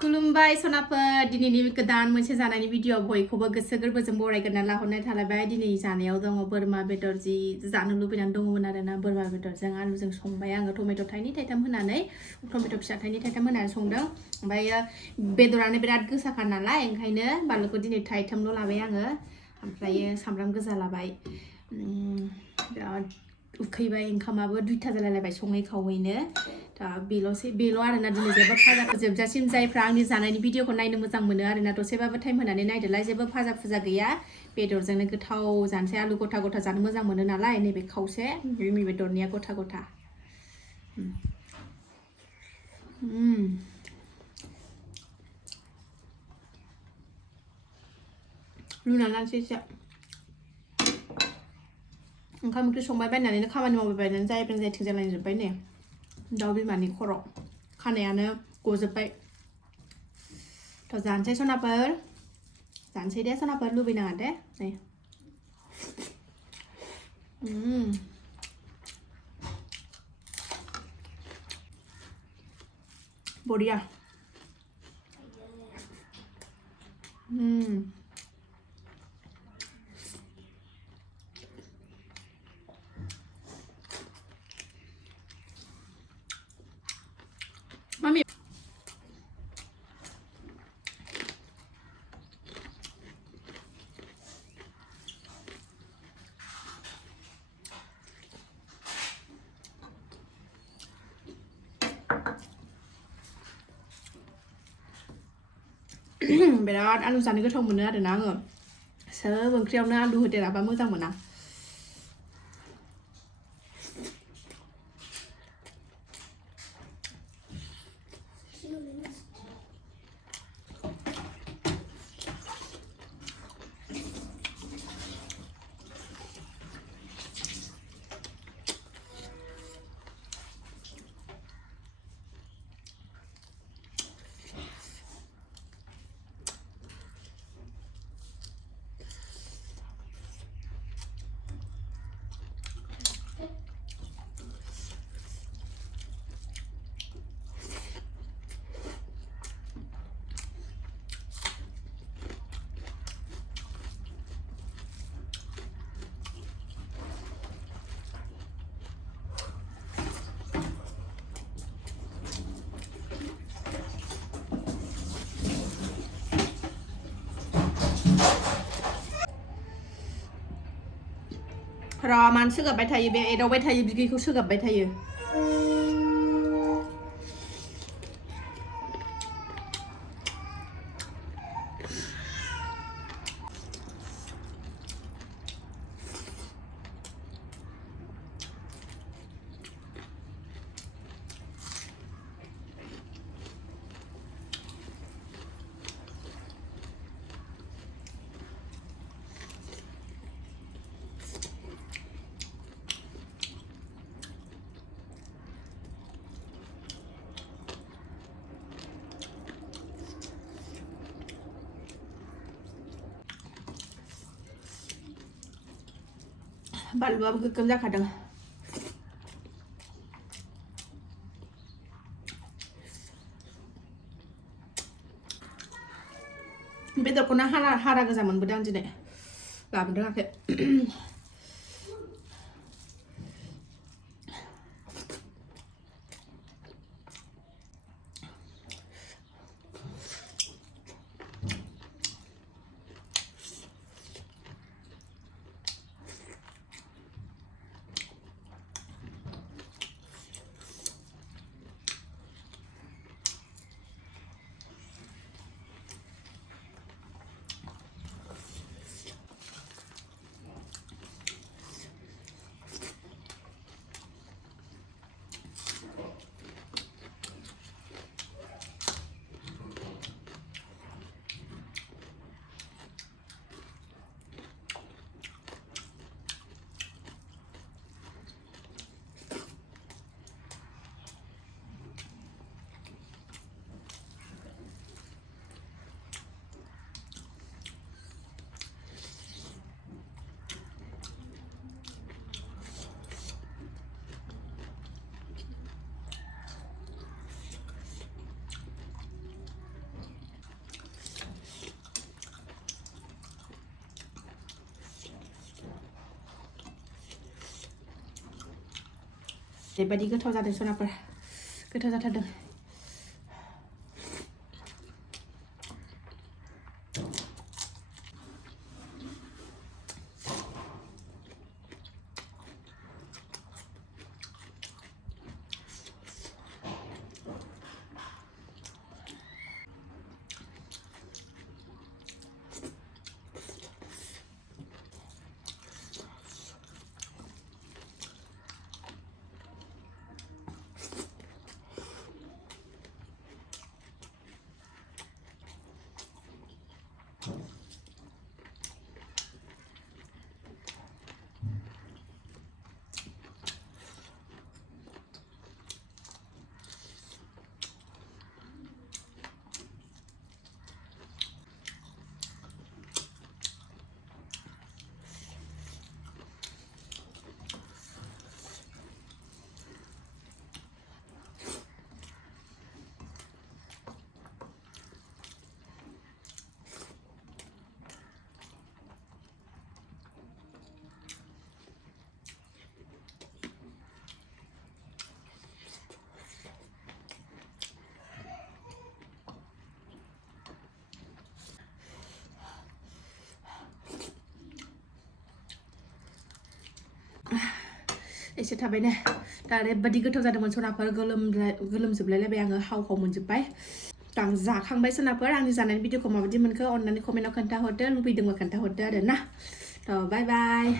खुलुमबाय सनाफोर दिनैनि गोदान मोनसे जानायनि भिडिअ बयखौबो गोसो गोरबोजों बरायग्रोना लाहरनाय थालायबाय दिनै जानायाव दङ बोरमा बेदर जि जानो लुबैनानै दङमोन आरोना बोरमा बेदरजों आलुजों संबाय आङो टमेट' थाइनै थाइथाम होनानै टमेट' फिसा थाइनै थाइथाम होनानै संदों ओमफ्राय बेदरानो बिराद गोसाखा नालाय ओंखायनो बानलुखौ दिनै थाइथामल' लाबाय आङो ओमफ्राय सामब्राम गोजा लाबाय बिराद उखैबाय ओंखामाबो दुइथा जालायलायबाय सङै खावैनो दा बेल' आरोना दिनै जेबो फाजाखौ जोबजासिम जायफ्रा आंनि जानायनि भिडिअखौ नायनो मोजां मोनो आरोना दसेबाबो टाइम होनानै नायदोलाय जेबो फाजा फुजा गैया बेदरजोंनो गोथाव जानोसै आलु गथा गथा जानो मोजां मोनो नालाय नैबे खावसे रिमि बेदरनिया गथा गथा रुना लानोसै एसे ओंखाम ओंख्रि संबाय बायनानैनो खामानि मावबाय बायनानै जायब्रें जायथिं जालायजोब्बाय नै दाउ बिमानि खर' खानायानो गजोब्बाय थ' जानोसै सनाफोर जानोसै दे सनाफोर लुबैनाङा दे नै बरिया मामि बिराद आलु जानो गोथाव मोनो आरोना आङो सोब ओंख्रियावनो आलु होदेराबा मोजां मोना र' मानो सोगाबबाय थायो बे एदावबाय थायो बिगैखौ सोगाबबाय थायो बानलुआबो गोगोम जाखादों बेदरखौनो हारा गोजा मोनबोदों आं दिनै लाबोनो रोङाखै ओरैबायदि गोथाव जादों सनाफोर गोथाव जाथारदों एसे थाबायनो दा ओरैबायदि गोथाव जादोंमोन सनाफोर गोलोमजोबलायलायबाय आङो हाव मोनजोब्बाय आं जाखांबाय सनाफोर आंनि जानायनि भिडिअखौ माबायदि मोनखो अननानै कमेन्टआव खोन्थाहरदो लुबैदोंबा खोन्थाहरदो आरो ना थ' बाय बाय